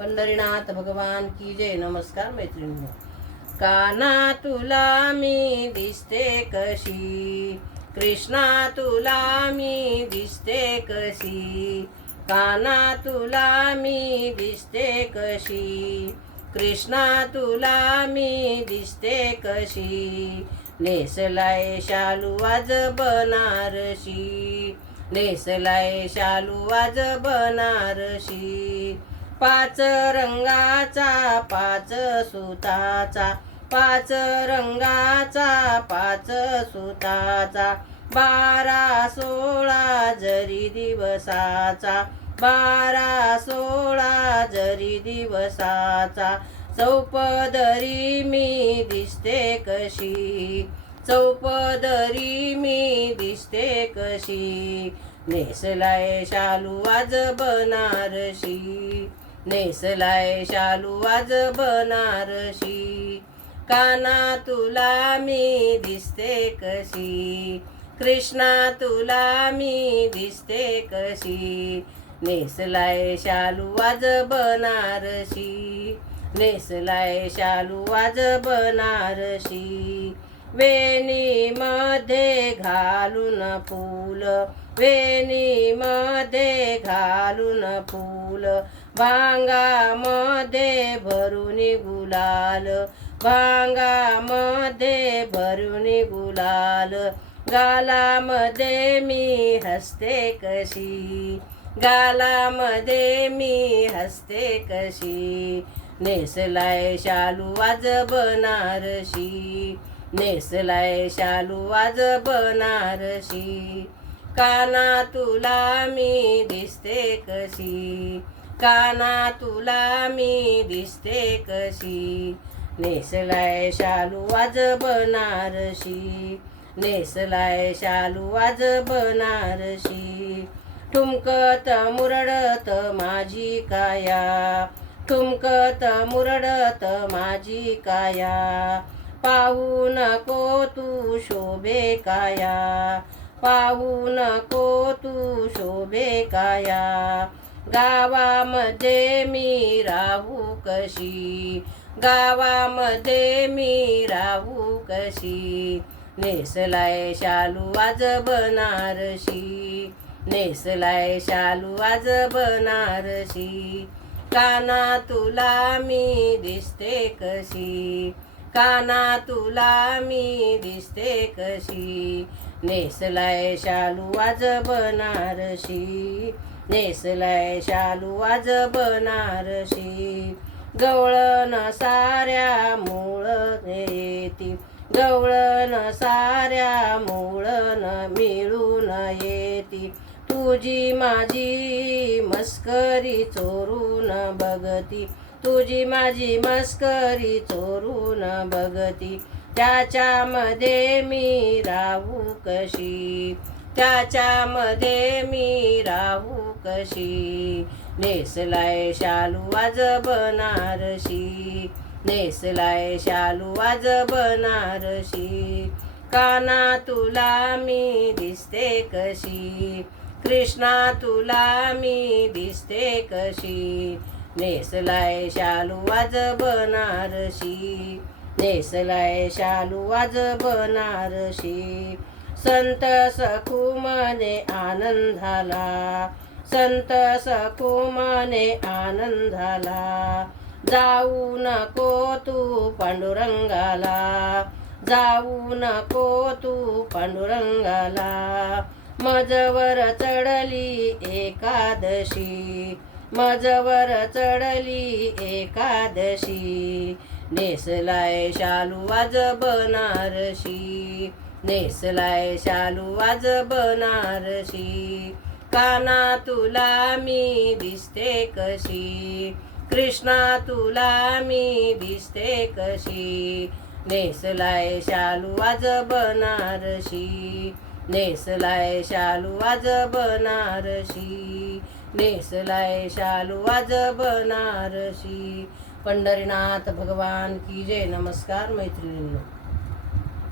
पंढरीनाथ भगवान की जय. नमस्कार मैत्रिणींनो. काना तुला मी दिसते कशी, कृष्णा तुला मी दिसते कशी, काना तुला मी दिसते कशी, कृष्णा तुला मी दिसते कशी. नेसलाय शालू आज बनारसी, नेसलाय शालू आज बनारसी. पाच रंगाचा पाच सुताचा, पाच रंगाचा पाच सुताचा, 12-16 जरी दिवसाचा, 12-16 जरी दिवसाचा. चौपदरी मी दिसते कशी, चौपदरी मी दिसते कशी. नेसलाय शालू आज बनारसी, नेसलाय शालू आज बनारसी. काना तुला मी दिसते कशी, कृष्णा तुला मी दिसते कशी. नेसलाय शालू आज बनारसी, नेसलाय शालू आज बनारसी. वेणीमध्ये घालून फूल, वेणीमध्ये घालून फूल, भांगामध्ये भरून गुलाल, भांगामध्ये भरून गुलाल. गालामध्ये मी हसते कशी, गालामध्ये मी हसते कशी. नेसलाय शालू आज बनारसी, नेसलाय शालू आज बनारसी. काना तुला मी दिसते कशी, काना तुला मी दिसते कशी. नेसलाय शालू आज बनारसी, नेसलाय शालू आज बनारसी. ठुमकत मुरडत माझी काया, ठुमकत मुरडत माझी काया. पाहू नको तू शोभे काया, पाहू नको तू शोभे काया. गावामध्ये मी राहू कशी, गावामध्ये मी राहू कशी. नेसलाय शालू आज बनारसी, नेसलाय शालू आज बनारसी. काना तुला मी दिसते कशी, काना तुला मी दिसते कशी. नेसलाय शालू आज बनारसी, नेसलाय शालू आज बनारसी. गवळण साऱ्या मूळन येती, गवळण साऱ्या मूळन मिळून येती. तुझी माझी मस्करी चोरून बघती, तुझी माझी मस्करी चोरून बघती. त्याच्यामध्ये मी राहू कशी, त्याच्यामध्ये मी राहू कशी. नेसलाय शालू आज बनारसी, नेसलाय शालू आज बनारसी. काना तुला मी दिसते कशी, कृष्णा तुला मी दिसते कशी. नेसलाय शालू आज बनारसी, नेसलाय शालू आज बनारसी. संत सखूमने आनंद झाला, संत सखूमने आनंद झाला. जाऊ नको तू पांडुरंगाला, जाऊ नको तू पांडुरंगाला. मजवर चढली एकादशी, मजवर चढली एकादशी. नेसलाय शालू आज बनारसी, नेसलाय शालू आज बनारसी. काना तुला मी दिसते कशी, कृष्णा तुला मी दिसते कशी. नेसलाय शालू आज बनारसी, नेसलाय शालू आज बनारसी. नेसलाय शालू आज बनारसी. पंढरीनाथ भगवान की जय. नमस्कार मैत्रिणींनो.